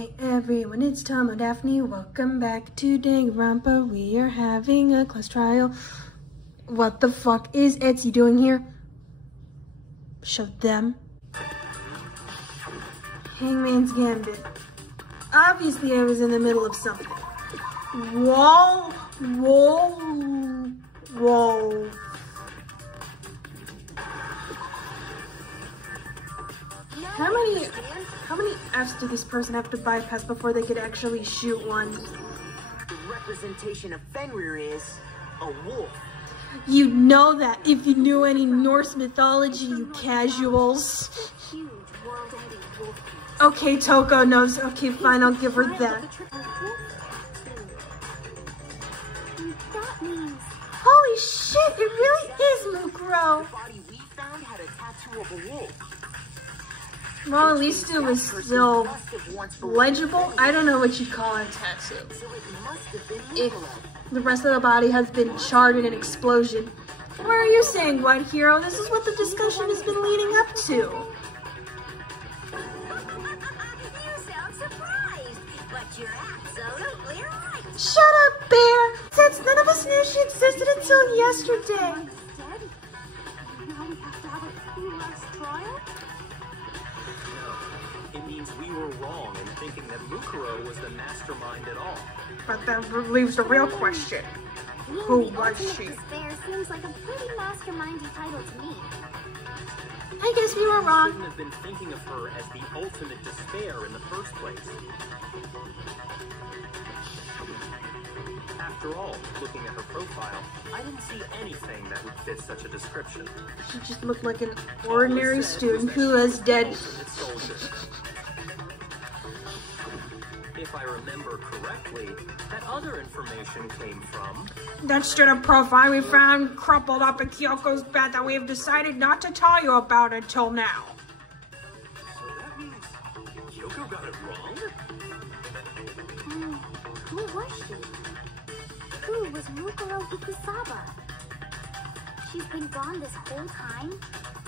Hey everyone, it's Tom and Daphne. Welcome back to Danganronpa. We are having a class trial. What the fuck is Etsy doing here? Show them. Hangman's Gambit. Obviously I was in the middle of something. Whoa. How many F's did this person have to bypass before they could actually shoot one? The representation of Fenrir is a wolf. You'd know that if you knew any Norse mythology, you casuals. Okay, Toko knows. Okay, fine, I'll give her that. Holy shit, it really is Mukuro. The body we found had a tattoo of a wolf. Well, at least it was still legible. I don't know what you'd call a tattoo. If the rest of the body has been charred in an explosion. What are you saying, White Hero? This is what the discussion has been leading up to. You sound surprised, but you're absolutely right. Shut up, Bear! Since none of us knew she existed until yesterday. Now we have to have a full last trial? It means we were wrong in thinking that Mukuro was the mastermind at all. But that leaves the real question. Who was she? Despair seems like a pretty mastermindy title to me. I guess we were We wrong. shouldn't have been thinking of her as the ultimate despair in the first place. After all, looking at her profile, I didn't see anything that would fit such a description. She just looked like an ordinary student who was dead. Ultimate soldier. If I remember correctly, that other information came from... That student profile we found crumpled up in Kyoko's bed that we have decided not to tell you about until now. So that means Kyoko got it wrong? Who was she? Who was Mukuro Ikusaba? She's been gone this whole time,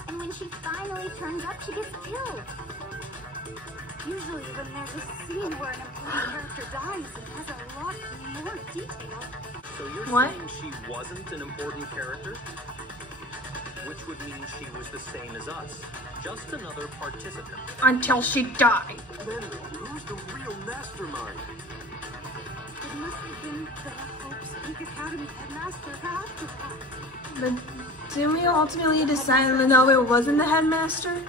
and when she finally turns up, she gets killed. Usually when there's a scene where an important character dies, it has a lot more detail. So you're What? saying she wasn't an important character? Which would mean she was the same as us. Just another participant. Until she died. Then who's the real mastermind? It must have been the Hope's Peak Academy headmaster after that. But didn't we ultimately decide that no, it wasn't the headmaster?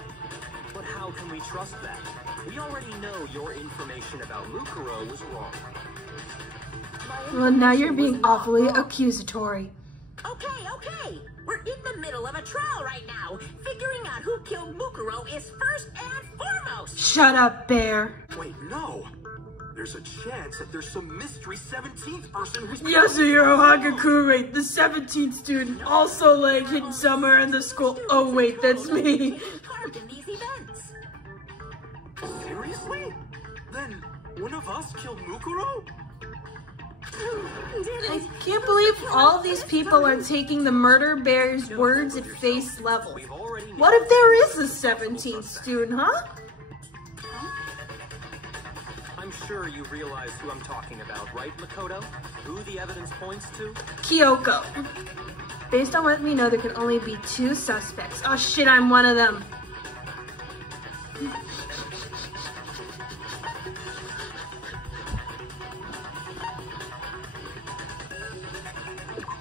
But how can we trust that? We already know your information about Mukuro was wrong. Well, now you're being awfully accusatory. Okay. We're in the middle of a trial right now. Figuring out who killed Mukuro is first and foremost. Shut up, Bear. Wait, no! There's a chance that there's some mystery 17th person who's... Yasuhiro Hagakure, the 17th student, also like hidden somewhere in the school. Oh wait, that's me. Carved in these events. Seriously? Then one of us killed Mukuro? I can't believe all these people are taking the murder bear's words at face level. What if there is a 17th student, huh? I'm sure you realize who I'm talking about, right, Makoto? Who the evidence points to? Kyoko. Based on what we know, there can only be 2 suspects. Oh shit, I'm one of them.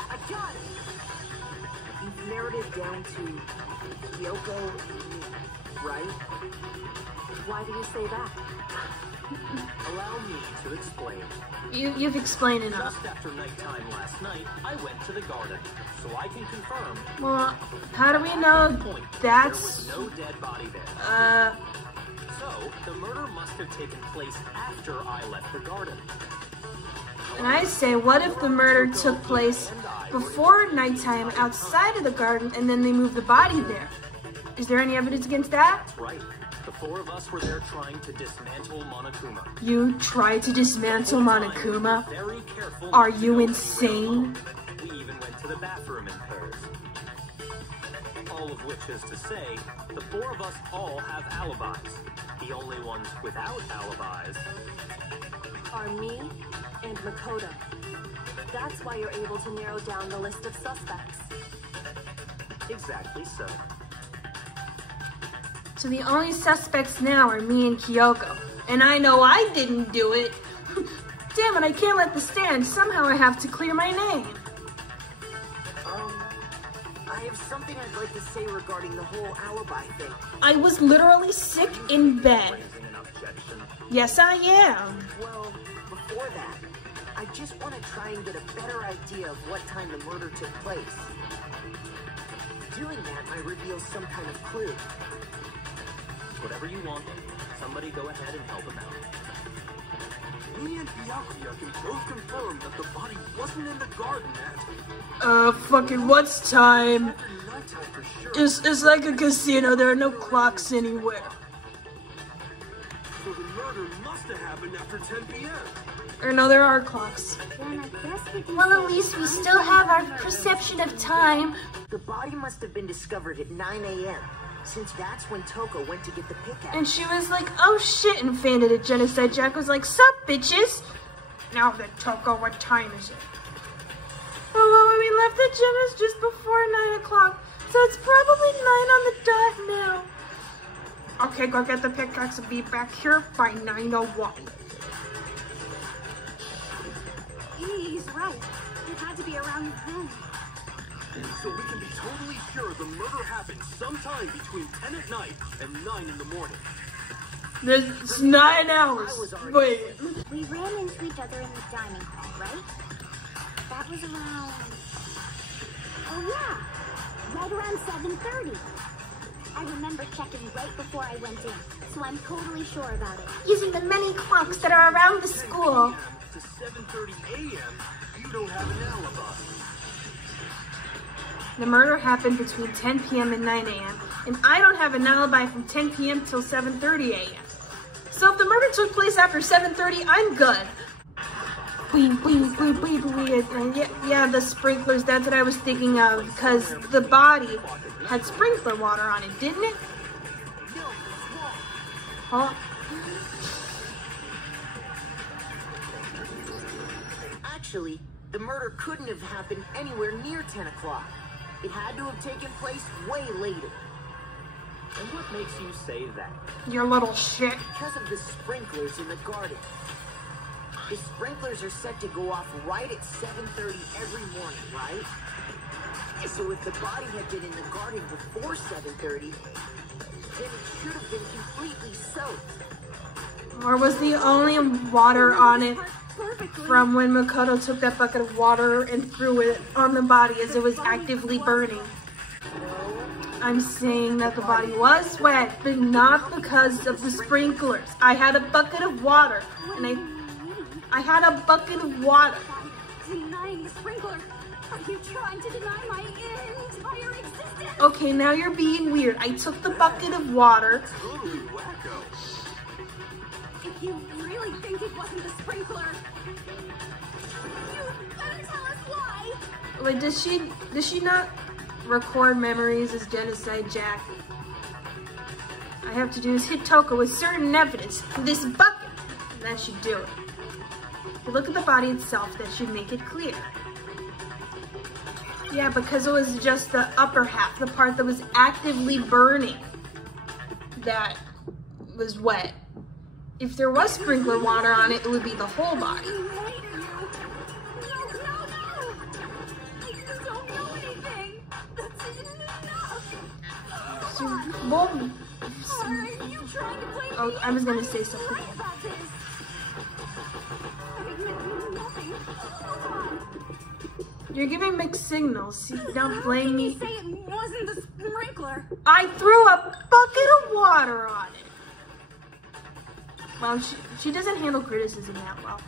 I got it. You've narrowed it down to Kyoko, right? Why do you say that? Allow me to explain. You've explained enough. Just after nighttime last night, I went to the garden, so I can confirm. Well, how do we know that's... There was no dead body there. So, the murder must have taken place after I left the garden. And I say, what if the murder took place before nighttime outside of the garden and then they moved the body there? Is there any evidence against that? That's right. The 4 of us were there trying to dismantle Monokuma. You tried to dismantle Monokuma? Very careful. Are you insane? We even went to the bathroom in pairs. All of which is to say, the 4 of us all have alibis. The only ones without alibis are me and Makoto. That's why you're able to narrow down the list of suspects. Exactly so. So the only suspects now are me and Kyoko. And I know I didn't do it. Damn it, I can't let this stand. Somehow I have to clear my name. I have something I'd like to say regarding the whole alibi thing. I was literally sick in bed. Raising an objection. Yes, I am. Well, before that, I just want to try and get a better idea of what time the murder took place. Doing that might reveal some kind of clue. Whatever you want, somebody go ahead and help him out. Me and Byakuya can both confirm that the body wasn't in the garden at Fucking what's time? after nighttime for sure. It's like a casino, there are no clocks anywhere. So the murder must have happened after 10 p.m. Or no, there are clocks. Then I guess we can Well, say at least we time still for have our murder. perception of time. The body must have been discovered at 9 a.m., since that's when Toko went to get the pickaxe. And she was like, oh shit, and fanned it at Genocide. Jack was like, sup, bitches? Now then, Toko, what time is it? Oh, well, we left the gym is just before 9 o'clock, so it's probably 9 on the dot now. Okay, go get the pickaxe and be back here by 9:01. He's right. It had to be around then. So we can be totally sure the murder happened sometime between 10 at night and 9 in the morning. There's 9 hours. Wait. We ran into each other in the dining hall, right? That was around... Oh yeah, right around 7:30. I remember checking right before I went in, so I'm totally sure about it. Using the many clocks that are around the school. To 7:30 a.m., you don't have an alibi. The murder happened between 10 p.m. and 9 a.m., and I don't have an alibi from 10 p.m. till 7:30 a.m. So if the murder took place after 7:30, I'm good. Wee, wee, wee, wee, wee. And yeah, the sprinklers, that's what I was thinking of, because the body had sprinkler water on it, didn't it? Huh? Actually, the murder couldn't have happened anywhere near 10 o'clock. It had to have taken place way later. And what makes you say that? Your little shit. Because of the sprinklers in the garden. The sprinklers are set to go off right at 7:30 every morning, right? So if the body had been in the garden before 7:30, then it should have been completely soaked. Or was the only water on it from when Makoto took that bucket of water and threw it on the body as it was actively burning? I'm saying that the body was wet, but not because of the sprinklers. I had a bucket of water, and I had a bucket of water. Denying the sprinkler? Are you trying to deny my entire existence? Okay, now you're being weird. I took the bucket of water. Totally wacko. If you really think it wasn't the sprinkler, you better tell us why. Wait, does she not record memories as Genocide Jack? All I have to do is hit Toko with certain evidence. This bucket. And that should do it. If you look at the body itself, that should make it clear. Yeah, because it was just the upper half, the part that was actively burning, that was wet. If there was sprinkler water on it, it would be the whole body. Oh, I was gonna say something. You're giving mixed signals. See, don't blame me. Say it wasn't the sprinkler. I threw a bucket of water on it. Well, she doesn't handle criticism that well.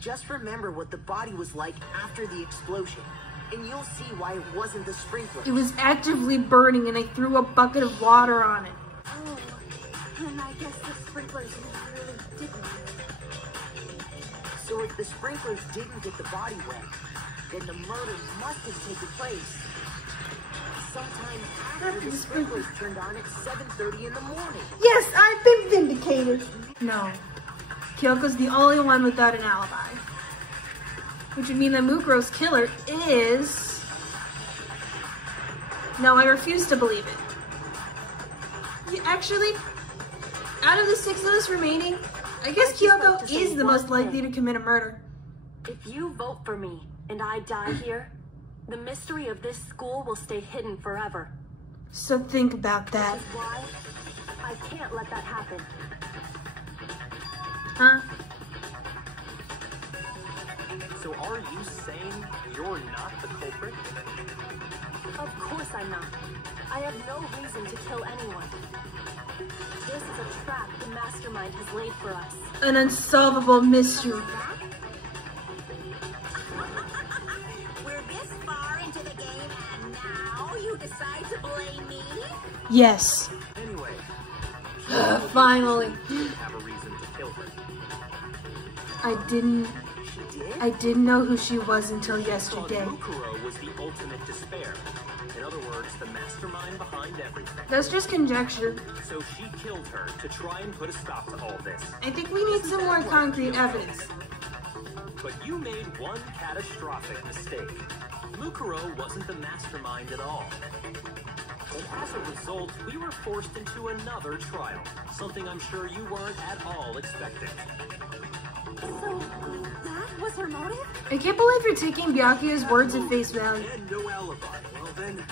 Just remember what the body was like after the explosion, and you'll see why it wasn't the sprinkler. It was actively burning, and I threw a bucket of water on it. Oh, and I guess the sprinklers really didn't. So if the sprinklers didn't get the body wet, then the murder must have taken place sometime after the sprinklers turned on at 7:30 in the morning. Yes, I've been vindicated. No, Kyoko's the only one without an alibi. Which would mean that Mukuro's killer is... No, I refuse to believe it. Actually, out of the 6 of us remaining, I guess Kyoko is the most likely to commit a murder. If you vote for me and I die here, the mystery of this school will stay hidden forever. So think about that. Which is why I can't let that happen. Huh? So are you saying you're not the culprit? Of course I'm not. I have no reason to kill anyone. This is a trap the mastermind has laid for us. An unsolvable mystery. We're this far into the game and now you decide to blame me? Yes. Anyway, Finally. didn't have a reason to kill her. I didn't know who she was until yesterday. Mukuro was the ultimate despair. In other words, the mastermind behind everything. That's just conjecture. So she killed her to try and put a stop to all this. I think we need some more concrete evidence. But you made one catastrophic mistake. Mukuro wasn't the mastermind at all. And as a result, we were forced into another trial. Something I'm sure you weren't at all expecting. So, that was her motive? I can't believe you're taking Byakuya's words at face value. And no alibi. Well then,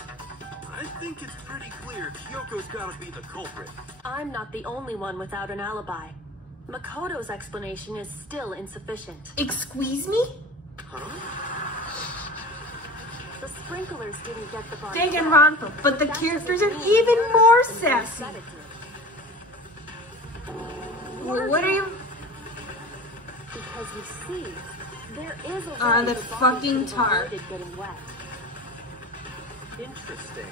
I think it's pretty clear Kyoko's gotta be the culprit. I'm not the only one without an alibi. Makoto's explanation is still insufficient. Excuse me? The sprinklers didn't get the body. Danganronpa, but the characters are even more sassy. What are you... Because you see, there is a way the body fucking could have tar. avoided getting wet. Interesting.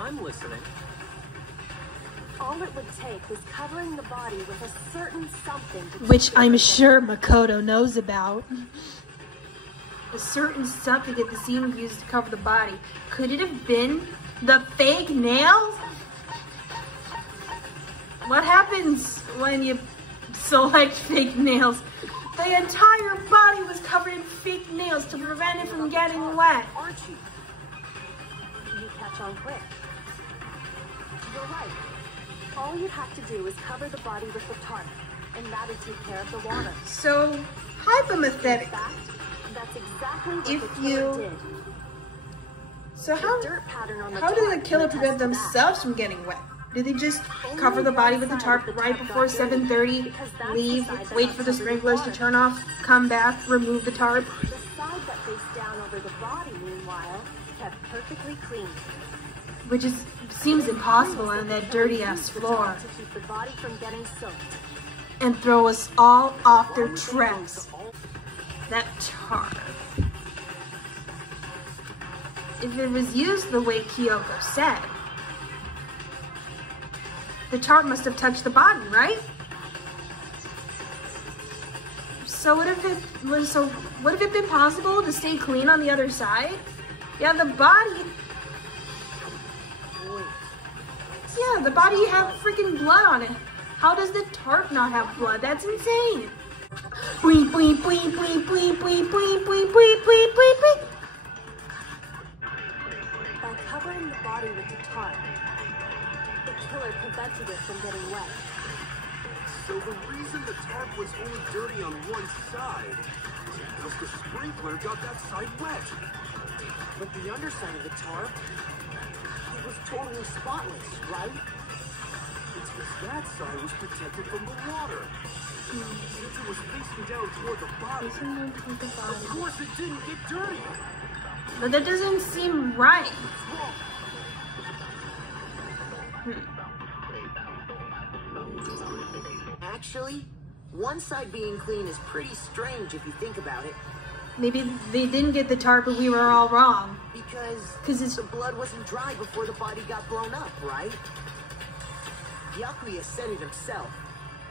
I'm listening. All it would take was covering the body with a certain something. To Which keep I'm it sure Makoto knows about. A certain something that the scene used to cover the body. Could it have been the fake nails? What happens when you select fake nails? The entire body was covered in fake nails to prevent it from getting wet. Aren't you? You catch on quick. You're right. All you have to do is cover the body with the tarp, and that'll take care of the water. So, In hypothetical. fact, that's exactly what If the killer you- did. So The how dirt pattern on the did the tarp killer can prevent attest to that. themselves from getting wet? Did they just cover the body with the tarp right before 7:30, leave, wait for the sprinklers to turn off, come back, remove the tarp? The side that faced down over the body, meanwhile, kept perfectly clean. Which seems impossible on that dirty ass floor. To keep the body from getting soaked. And throw us all off their tracks. That tarp. If it was used the way Kyoko said, the tarp must have touched the body, right? So would have it been possible to stay clean on the other side? Yeah, the body. Yeah, the body had freaking blood on it. How does the tarp not have blood? That's insane. Bleep, bleep, bleep, bleep, bleep, bleep, bleep, bleep, bleep, bleep, bleep, bleep. By covering the body with the tarp, the killer prevented it from getting wet. So the reason the tarp was only dirty on one side is because the sprinkler got that side wet. But the underside of the tarp, it was totally spotless, right? It's because that side was protected from the water. Since it was facing down toward the body, of course it didn't get dirty. But that doesn't seem right. Actually, one side being clean is pretty strange if you think about it. Maybe they didn't get the tarp, but we were all wrong. Because the blood wasn't dry before the body got blown up, right? Byakuya said it himself.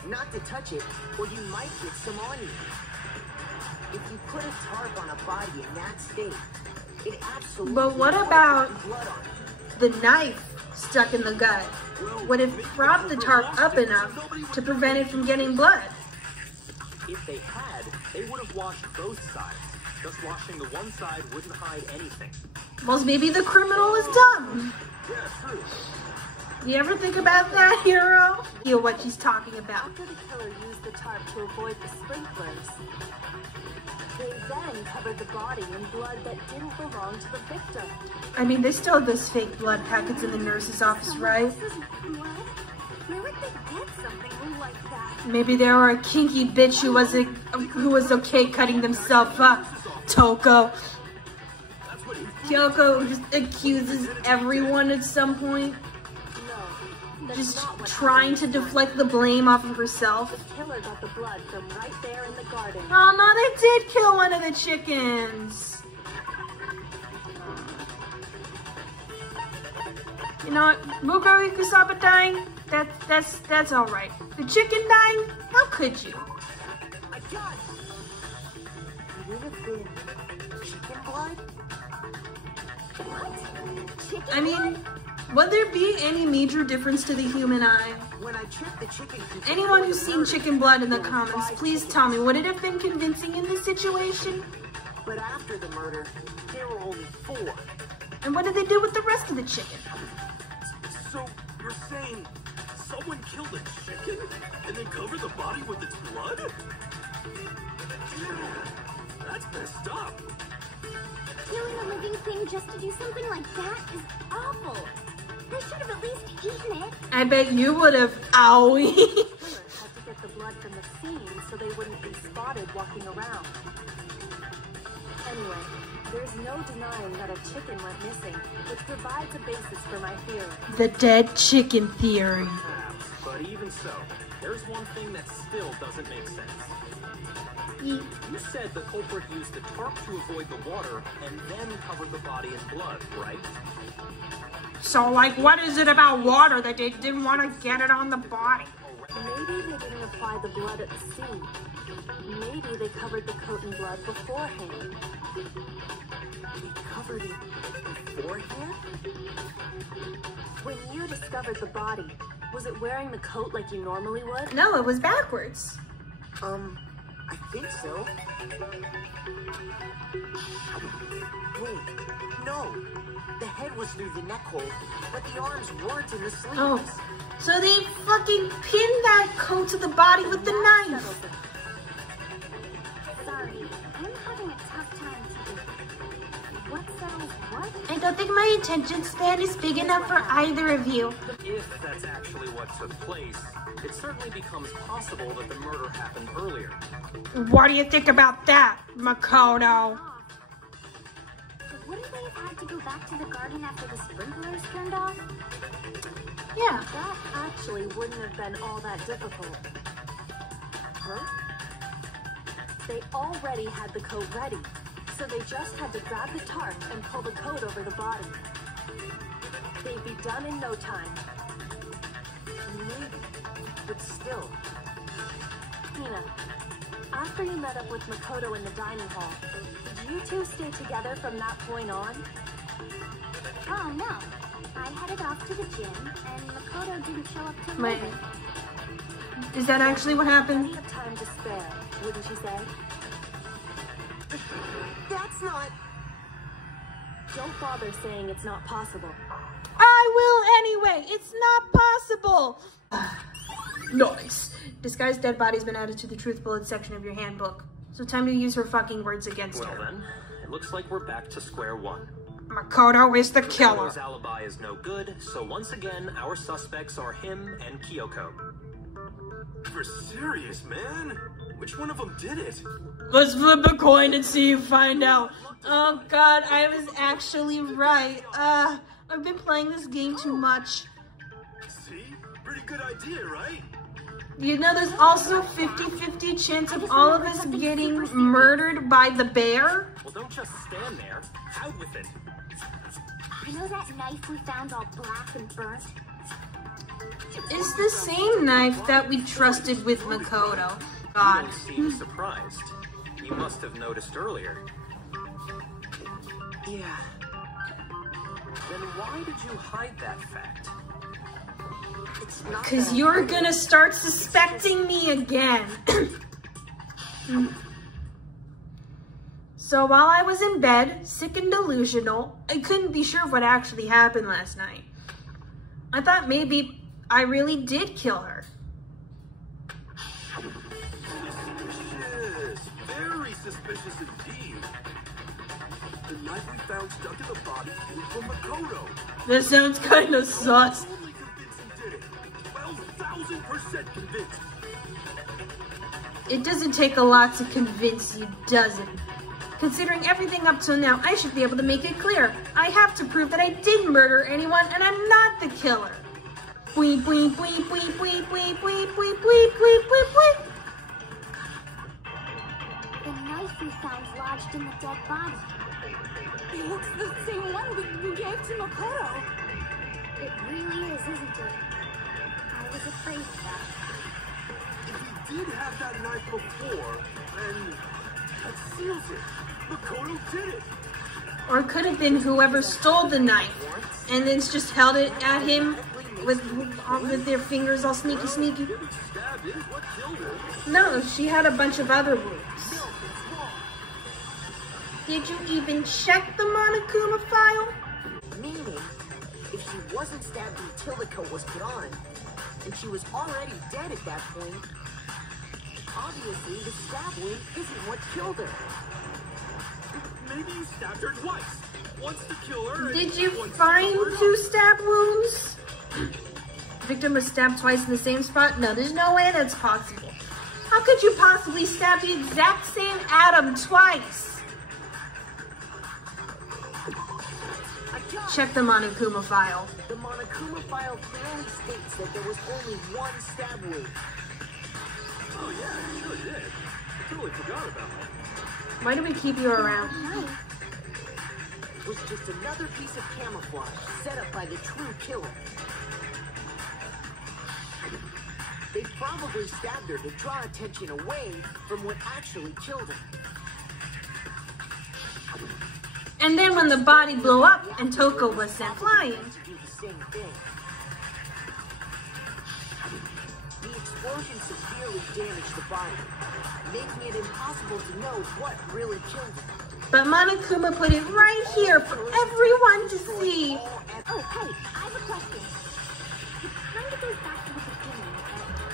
Not to touch it, or you might get some on you. If you put a tarp on a body in that state, it absolutely But what about puts blood on it. the knife stuck in the gut? Would it prop the tarp up enough to prevent it from getting blood? If they had, they would have washed both sides. Just washing the one side wouldn't hide anything. Well, maybe the criminal is dumb. Yeah, true. You ever think about that, hero? You know what she's talking about. After the killer used the tarp to avoid the sprinklers, they then covered the body in blood that didn't belong to the victim. I mean, they still have those fake blood packets in the nurse's office, right? Where would they get something like that? Maybe they were a kinky bitch who was okay cutting themselves up. Toko. Kyoko just accuses everyone at some point. No, that's Just not what trying to deflect the blame off of herself. The killer got the blood from right there in the garden. Oh no, they did kill one of the chickens. You know what? Mukuro Ikusaba dying? That's alright. The chicken dying? How could you? I got it. Would it have been chicken blood? What? Chicken I mean, would there be any major difference to the human eye? When I checked the chicken coop, Anyone who's seen chicken blood in the comments, please tell me, would it have been convincing in this situation? but after the murder, there were only 4. And what did they do with the rest of the chicken? So, you're saying someone killed a chicken and then covered the body with its blood? That's messed up. Killing a living thing just to do something like that is awful. They should have at least eaten it. I bet you would have. Owie. Killer had to get the blood from the scene so they wouldn't be spotted walking around. Anyway, there's no denying that a chicken went missing, which provides a basis for my theory. The dead chicken theory. But even so, there's one thing that still doesn't make sense. Ye- You said the culprit used the tarp to avoid the water and then covered the body in blood, right? So, like, what is it about water that they didn't want to get it on the body? Maybe they didn't apply the blood at the scene. Maybe they covered the coat in blood beforehand. They covered it beforehand? When you discovered the body, was it wearing the coat like you normally would? No, it was backwards. I think so. Wait, no. The head was through the neck hole, but the arms weren't in the sleeves. Oh, so they fucking pinned that coat to the body with the knife. Sorry, I'm having a tough time today. What settles what? I don't think my attention span is big enough for either of you. If that's actually what took place, it certainly becomes possible that the murder happened earlier. What do you think about that, Makoto? Wouldn't they have had to go back to the garden after the sprinklers turned off? Yeah. That actually wouldn't have been all that difficult. Huh? They already had the coat ready, so they just had to grab the tarp and pull the coat over the body. They'd be done in no time. Maybe, but still. Hina, after you met up with Makoto in the dining hall, did you two stay together from that point on? Oh no. I headed off to the gym, and Makoto didn't show up till Wait. later. Is that actually what happened? Plenty of time to spare, wouldn't you say? That's not... Don't bother saying it's not possible. I will anyway. It's not possible. Nice. Disguised dead body's been added to the truth bullet section of your handbook. So time to use her fucking words against Well her. then, it looks like we're back to square one. Makoto is the killer. Makoto's alibi is no good, so once again, our suspects are him and Kyoko. You're serious, man? Which one of them did it? Let's flip a coin and see you find out. Oh god, I was actually right. I've been playing this game too much. See? Pretty good idea, right? You know, there's also 50-50 chance of all of us getting murdered by the bear. Well, don't just stand there. Out with it. You know that knife we found all black and burnt? It's the same knife that we trusted with Makoto. You God. don't seem surprised. You must have noticed earlier. Yeah. Then why did you hide that fact? It's not Cause that- you're gonna start suspecting me again. So while I was in bed, sick and delusional, I couldn't be sure of what actually happened last night. I thought maybe I really did kill her. Suspicious. Very suspicious indeed. The knife we found stuck in the body came from Makoto. This sounds kind of sus. Only convinced he did it. 12,000% convinced. It doesn't take a lot to convince you, does it? Considering everything up till now, I should be able to make it clear. I have to prove that I didn't murder anyone and I'm not the killer. Bleep, bleep, bleep, bleep, bleep, bleep, bleep, bleep, bleep, bleep, bleep, bleep. The knife we found lodged in the dead body. It looks the same one we gave to Makoto. It really is, isn't it? I was afraid of that. If he did have that knife before, then that seals it. Makoto did it. Or it could have been whoever stole the knife and then just held it at him with their fingers all sneaky, sneaky. Getting stabbed is what killed her. No, she had a bunch of other wounds. Did you even check the Monokuma file? Meaning, if she wasn't stabbed until the coat was put on, and she was already dead at that point, obviously the stab wound isn't what killed her. Maybe you stabbed her twice. Once to kill her. Did you once to find cover it up. 2 stab wounds? Victim was stabbed twice in the same spot? No, there's no way that's possible. How could you possibly stab the exact same atom twice? Check the Monokuma file. The Monokuma file clearly states that there was only 1 stab wound. Oh yeah, it sure did. I totally forgot about that. Why do we keep you around? It was just another piece of camouflage set up by the true killer. They probably stabbed her to draw attention away from what actually killed her. And then when the body blew up and Toko was sent flying. To do the same thing. The explosion severely damaged the body, making it impossible to know what really killed her. But Monokuma put it right here for everyone to see. Oh, hey, I have a question. It kind of goes back to the beginning.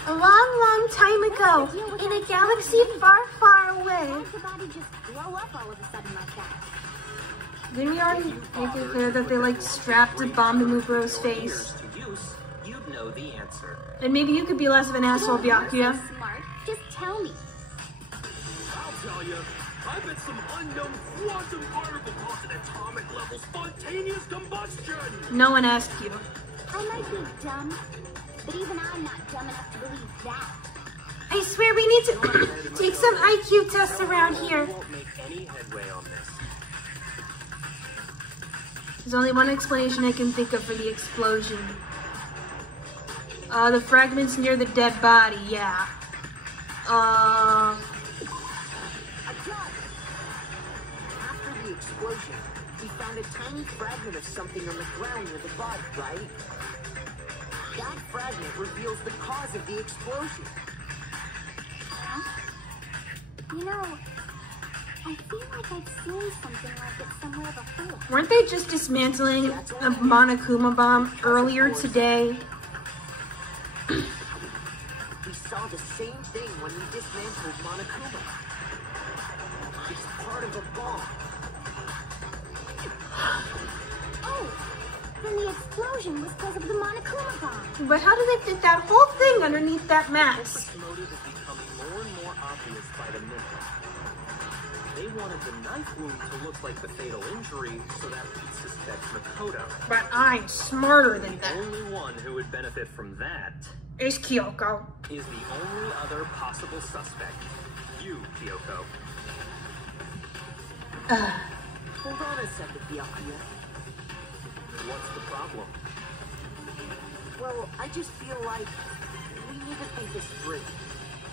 A long, long time ago, in a galaxy far, far away. Why did the body just blow up all of a sudden like that? Didn't we already make it clear that they like strapped a bomb to Mukuro's face? To use, you'd know the answer. And maybe you could be less of an asshole, Byakuya. You're so smart. Just tell me. I'll tell you. I bet some unknown quantum particle caused an atomic level spontaneous combustion. No one asked you. I might be dumb, but even I'm not dumb enough to believe that. I swear we need to take some IQ tests around here. You won't make any headway on this. There's only one explanation I can think of for the explosion. The fragments near the dead body, yeah. After the explosion, we found a tiny fragment of something on the ground near the body, right? That fragment reveals the cause of the explosion. You know, I feel like I've seen something like it somewhere before. Weren't they just dismantling a Monokuma bomb earlier today? We saw the same thing when we dismantled Monokuma. It's part of a bomb. Oh, then the explosion was because of the Monokuma bomb. But how did they fit that whole thing underneath that mask? This motive is becoming more and more obvious by the minute. They wanted the knife wound to look like the fatal injury so that we'd suspect Makoto. But I'm smarter than The that. only one who would benefit from that It's Kyoko. is the only other possible suspect. You, Kyoko. Hold on a second, Byakuya. What's the problem? Well, I just feel like we need to think this through.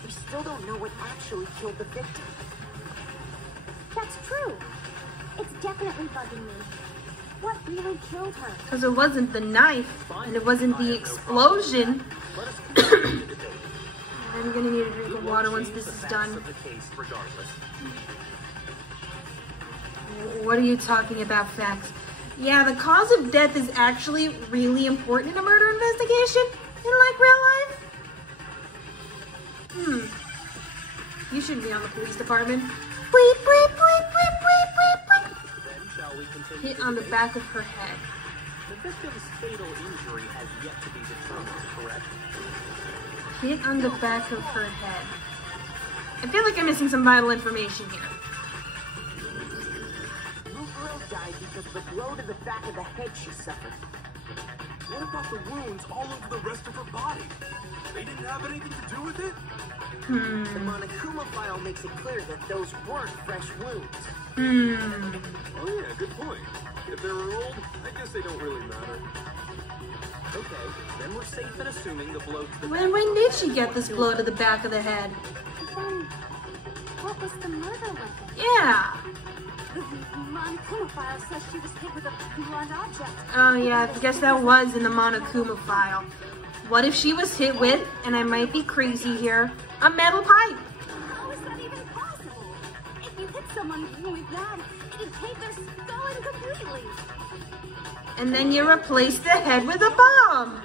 We still don't know what actually killed the victim. That's true. It's definitely bugging me. What really killed her? Because it wasn't the knife, and it wasn't the explosion. Let us continue the debate. I'm gonna need a drink of water once this is done. What are you talking about, facts? Yeah, the cause of death is actually really important in a murder investigation in like real life. You shouldn't be on the police department. Bleep, bleep, bleep, bleep, bleep, bleep, bleep. Then shall we continue? Hit on the back of her head. The victim's fatal injury has yet to be determined, correct? Hit on the back of her head. I feel like I'm missing some vital information here. Mukuro died because of the blow to the back of the head she suffered. What about the wounds all over the rest of her body? They didn't have anything to do with it? The Monokuma file makes it clear that those weren't fresh wounds. Oh yeah, good point. If they were old, I guess they don't really matter. Okay, then we're safe in assuming the blow to the When did she get this blow to the back of the head? Then, what was the murder weapon? Yeah. The Monokuma file says she was hit with a blunt object. Oh yeah, I guess that was in the Monokuma file. What if she was hit with, and I might be crazy here, a metal pipe? How is that even possible? If you hit someone with that, you take their skull in completely. And then you replace the head with a bomb.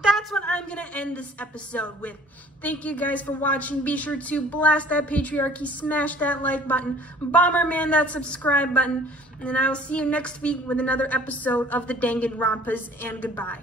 That's what I'm gonna end this episode with. Thank you guys for watching. Be sure to blast that patriarchy, smash that like button, Bomberman that subscribe button, and I will see you next week with another episode of the Danganronpas, and goodbye.